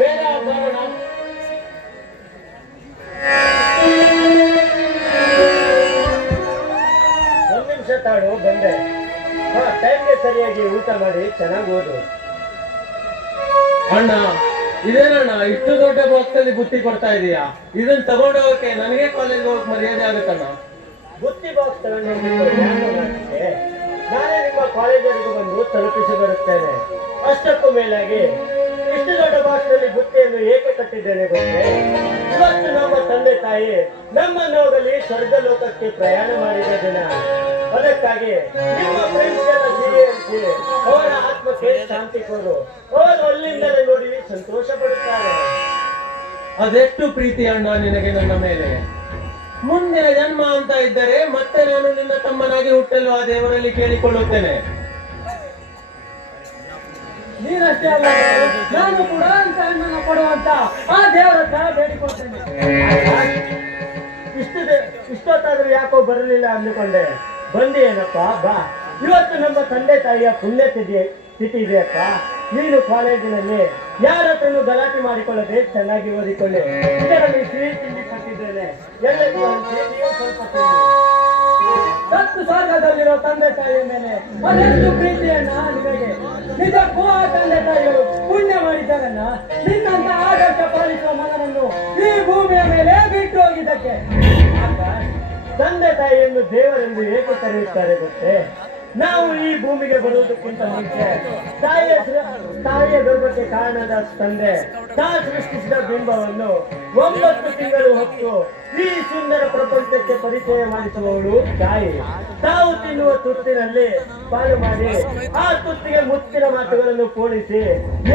ಬೇರೆ ಕಾರಣ ಒಂದ್ ನಿಮಿಷ ತಾಳು ಬಂದೆ. ಟೈಮ್ಗೆ ಸರಿಯಾಗಿ ಊಟ ಮಾಡಿ ಚೆನ್ನಾಗಿ ಓದು. ಅಣ್ಣ ಇದೇನಣ್ಣ ಇಷ್ಟು ದೊಡ್ಡ ಬಾಕ್ಸ್ ಅಲ್ಲಿ ಬುತ್ತಿ ಕೊಡ್ತಾ ಇದೀಯಾ? ಇದನ್ನ ತಗೊಂಡು ಹೋಗಕ್ಕೆ ನನಗೆ ಕಾಲೇಜ್ ಹೋಗಕ್ ಮರ್ಯಾದೆ ಆಗುತ್ತಣ್ಣ. ಬುತ್ತಿ ಬಾಕ್ಸ್ ತಗೊಂಡು ನಾನೇ ನಿಮ್ಮ ಕಾಲೇಜವರೆಗೂ ಬಂದು ತಲುಪಿಸಿ ಬರುತ್ತೇನೆ. ಅಷ್ಟಕ್ಕೂ ಮೇಲಾಗಿ ಇಷ್ಟು ದೊಡ್ಡ ಬಾಕ್ಸ್ ನಲ್ಲಿ ಬುತ್ತಿಯನ್ನು ಏಕೆ ಕಟ್ಟಿದ್ದೇನೆ ಗೊತ್ತೇ? ಇವತ್ತು ನಮ್ಮ ತಂದೆ ತಾಯಿ ನಮ್ಮನ್ನು ಹೋಗಲಿ ಸ್ವರ್ಗ ಲೋಕಕ್ಕೆ ಪ್ರಯಾಣ ಮಾಡಿದ ದಿನ. ಅದಕ್ಕಾಗಿ ನಿಮ್ಮ ಫ್ರೆಂಡ್ಸ್ ಎಲ್ಲ ಸಿರಿಯಿಸಿ ಅವರ ಆತ್ಮಕ್ಕೆ ಶಾಂತಿ ಕೊಡು. ಅವರು ಅಲ್ಲಿಂದಲೇ ನೋಡಿ ಸಂತೋಷ ಪಡುತ್ತಾರೆ. ಅದೆಷ್ಟು ಪ್ರೀತಿ ಅಣ್ಣ ನಿನಗೆ ನನ್ನ ಮೇಲೆ. ಮುಂದಿನ ಜನ್ಮ ಅಂತ ಇದ್ದರೆ ಮತ್ತೆ ನಾನು ನಿನ್ನ ತಮ್ಮನಾಗಿ ಹುಟ್ಟಲು ಆ ದೇವರಲ್ಲಿ ಕೇಳಿಕೊಳ್ಳುತ್ತೇನೆ. ನೀನಷ್ಟೇ ಅಲ್ಲ, ನಾನು ಕೂಡ ಅಂತ ಅಣ್ಣನ ಕೊಡುವಂತ ಆ ದೇವರ ಹತ್ರ ಬೇಡಿಕೊಳ್ತೇನೆ. ಇಷ್ಟೊತ್ತಾದ್ರೂ ಯಾಕೋ ಬರಲಿಲ್ಲ ಅಂದುಕೊಂಡೆ. ಬಂದಿಯೇನಪ್ಪ, ಬಾ. ಇವತ್ತು ನಮ್ಮ ತಂದೆ ತಾಯಿಯ ಪುಣ್ಯ ತಿಥಿ ಇದೆಯಪ್ಪ. ನೀನು ಕಾಲೇಜಿನಲ್ಲಿ ಯಾರ ಹತ್ರನು ಗಲಾಟೆ ಮಾಡಿಕೊಳ್ಳದೆ ಚೆನ್ನಾಗಿ ಓದಿಕೊಳ್ಳಿ. ಇದರಲ್ಲಿ ಸಿಹಿ ತಿಂಡಿ ಕೊಟ್ಟಿದ್ದೇನೆ, ಎಲ್ಲರಿಗೂ ಹಂಚಿ ನೀವು ಸ್ವಲ್ಪ ತಿನ್ನಿ. ಸತ್ತು ಸ್ವರ್ಗದಲ್ಲಿರೋ ತಂದೆ ತಾಯಿಯ ಮೇಲೆ ಅದೆಷ್ಟು ಪ್ರೀತಿಯನ್ನ ನಿಮಗೆ. ನಿಜಕ್ಕೂ ಆ ತಂದೆ ತಾಯಿಗಳು ಪುಣ್ಯ ಮಾಡಿದ್ದಾರನ್ನ. ನಿನ್ನಂತ ಆದರ್ಶ ಪಾಲಿಸುವ ಮಗನನ್ನು ಈ ಭೂಮಿಯ ಮೇಲೆ ಬಿಟ್ಟು ಹೋಗಿದ್ದಕ್ಕೆ. ತಂದೆ ತಾಯಿಯನ್ನು ದೇವರೆಂದು ಏಕೆ ಕರೆಯುತ್ತಾರೆ ಗೊತ್ತೇ? ನಾವು ಈ ಭೂಮಿಗೆ ಬರುವುದಕ್ಕಿಂತ ಮುಂಚೆ ತಾಯಿಯ ಗರ್ಭಕ್ಕೆ ಕಾರಣದ ತಂದೆ ತಾ ಸೃಷ್ಟಿಸಿದ ಬಿಂಬವನ್ನು 9 ತಿಂಗಳು ಹೊತ್ತು ಈ ಸುಂದರ ಪ್ರಪಂಚಕ್ಕೆ ಪರಿಚಯ ಮಾಡಿಸುವವಳು ತಾಯಿ. ತಾವು ತಿನ್ನುವ ತುತ್ತಿನಲ್ಲಿ ಪಾಲು ಮಾಡಿ ಆ ತುತ್ತಿಗೆ ಮುತ್ತಿನ ಮಾತುಗಳನ್ನು ಪೋಣಿಸಿ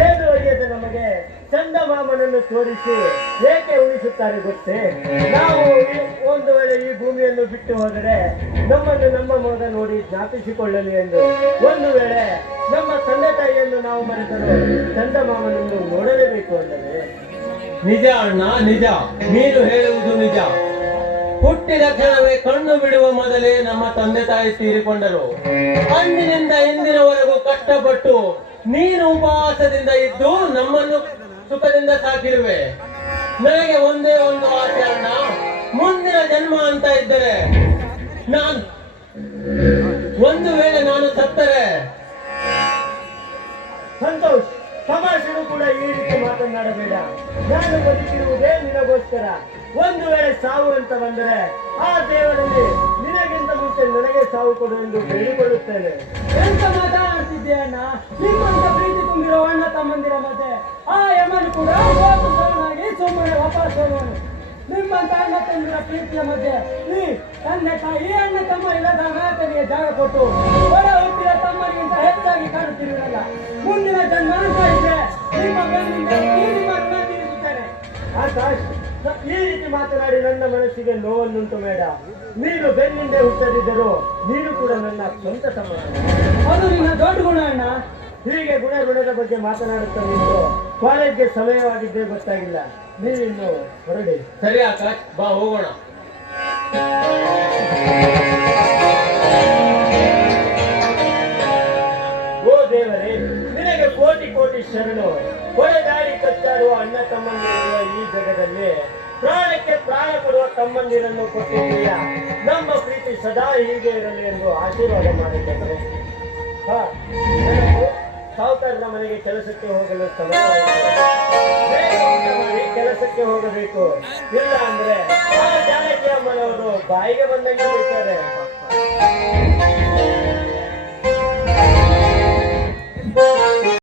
ಏನು ಅರಿಯದ ನಮಗೆ ಚಂದಮಾಮನನ್ನು ತೋರಿಸಿ ಏಕೆ ಉಳಿಸುತ್ತಾರೆ ಗೊತ್ತೇ? ನಾವು ಒಂದು ವೇಳೆ ಈ ಭೂಮಿಯನ್ನು ಬಿಟ್ಟು ಹೋದರೆ ನಮ್ಮನ್ನು ನಮ್ಮ ಮಗ ನೋಡಿ ಜ್ಞಾಪಿಸಿಕೊಳ್ಳಲಿ ಎಂದು. ಒಂದು ವೇಳೆ ನಮ್ಮ ತಂದೆ ತಾಯಿಯನ್ನು ನಾವು ಮರೆತರು ಚಂದಮಾಮನನ್ನು ನೋಡಲೇಬೇಕು ಅಲ್ಲವೇ? ನಿಜ ಅಣ್ಣ, ನಿಜ. ನೀನು ಹೇಳುವುದು ನಿಜ. ಹುಟ್ಟಿದ ಕ್ಷಣವೇ ಕಣ್ಣು ಬಿಡುವ ಮೊದಲೇ ನಮ್ಮ ತಂದೆ ತಾಯಿ ತೀರಿಕೊಂಡರು. ಅಂದಿನಿಂದ ಇಂದಿನವರೆಗೂ ಕಷ್ಟಪಟ್ಟು ನೀನು ಉಪವಾಸದಿಂದ ಇದ್ದು ನಮ್ಮನ್ನು ಸುಖದಿಂದ ಸಾಕಿರುವೆ. ನನಗೆ ಒಂದೇ ಒಂದು ಆಸೆ ಅಣ್ಣ, ಮುಂದಿನ ಜನ್ಮ ಅಂತ ಇದ್ದರೆ ಒಂದು ವೇಳೆ ನಾನು ಸತ್ತರೆ. ಸಂತೋಷ್, ತಮಾಷೆಗೂ ಕೂಡ ಈ ರೀತಿ ಮಾತನಾಡಬೇಡ. ನಾನು ಬದುಕಿರುವುದೇ ನಿನಗೋಸ್ಕರ. ಒಂದು ವೇಳೆ ಸಾವು ಅಂತ ಬಂದರೆ ಆ ದೇವರಲ್ಲಿ ನಿನಗಿಂತ ಮುಂಚೆ ನನಗೆ ಸಾವು ಕೊಡು ಎಂದು ಬೇಡಿಕೊಳ್ಳುತ್ತೇನೆ. ಎಂತ ಮಾತಾಡ್ತಿದ್ದೆ ಅಣ್ಣ? ನಿಮ್ಮಂತ ಪ್ರೀತಿ ತುಂಬಿರೋ ಅಣ್ಣ ತಮ್ಮಂದಿರ ಮಧ್ಯೆ ಆ ಯಮನು ಕೂಡ ಸೋನಾಗಿ ಸುಮ್ಮನೆ ವಾಪಸ್ ಹೋಗುವನು. ನಿಮ್ಮಂತ ಅಣ್ಣ ತಮ್ಮಂದಿರ ಪ್ರೀತಿಯ ಮಧ್ಯೆ ಈ ತಂದೆ ತಾಯಿ ಅಣ್ಣ ತಮ್ಮ ಇಲ್ಲದ ಅನಾಥನಿಗೆ ಜಾಗ ಕೊಟ್ಟು ಹೊರ ಹುಟ್ಟಿದ ತಮ್ಮನಿಗಿಂತ ಹೆಚ್ಚಾಗಿ ಕಾಣುತ್ತಿರುವುದಲ್ಲ. ಮುಂದಿನ ಜನ್ಮ ಅಂತ ಇದ್ರೆ ನಿಮ್ಮ ಬೆನ್ನಿಂದ ಈ ಮಾತನ್ನ ತೀರಿಸುತ್ತೇನೆ. ಆಕಾಶ್, ಈ ರೀತಿ ಮಾತನಾಡಿ ನನ್ನ ಮನಸ್ಸಿಗೆ ನೋವನ್ನುಂಟು ಬೇಡ. ನೀನು ಬೆನ್ನಿಂದೆ ಹುಟ್ಟದಿದ್ದರೂ ನೀನು ಕೂಡ ನನ್ನ ಸ್ವಂತ ತಮ್ಮ. ಅದು ನಿನ್ನ ದೊಡ್ಡ ಗುಣ ಅಣ್ಣ. ಹೀಗೆ ಗುಣದ ಬಗ್ಗೆ ಮಾತನಾಡುತ್ತಾ ನಿಂತು ಕಾಲೇಜ್ಗೆ ಸಮಯವಾಗಿದ್ದೇ ಗೊತ್ತಾಗಿಲ್ಲ. ನೀವಿನ್ನು ಹೊರಡಿ. ಸರಿ ಆಕಾಶ್, ಬಾ ಹೋಗೋಣ. ಓ ದೇವರೇ, ನಿನಗೆ ಕೋಟಿ ಕೋಟಿ ಶರಣು. ಹೊರದಾಡಿ ಕಚ್ಚಾಡುವ ಅಣ್ಣ ತಮ್ಮಂದಿರುವ ಈ ಜಗದಲ್ಲಿ ಪ್ರಾಣಕ್ಕೆ ಪ್ರಾಣ ಕೊಡುವ ತಮ್ಮಂದಿರನ್ನು ಕೊಟ್ಟಿದ್ದೀಯ. ನಮ್ಮ ಪ್ರೀತಿ ಸದಾ ಹೀಗೆ ಇರಲಿ ಎಂದು ಆಶೀರ್ವಾದ ಮಾಡಿದ್ದಾರೆ. ಸಾಹುಕಾರರ ಮನೆಗೆ ಕೆಲಸಕ್ಕೆ ಹೋಗಲು ಸಮಯವಾಯಿತು. ಮಾಡಿ ಕೆಲಸಕ್ಕೆ ಹೋಗಬೇಕು. ಇಲ್ಲ ಅಂದ್ರೆ ಆ ಜಾನಕಿ ಅಮ್ಮನವರು ಬಾಯಿಗೆ ಬಂದಂಗೆ ಹೇಳ್ತಾರೆ.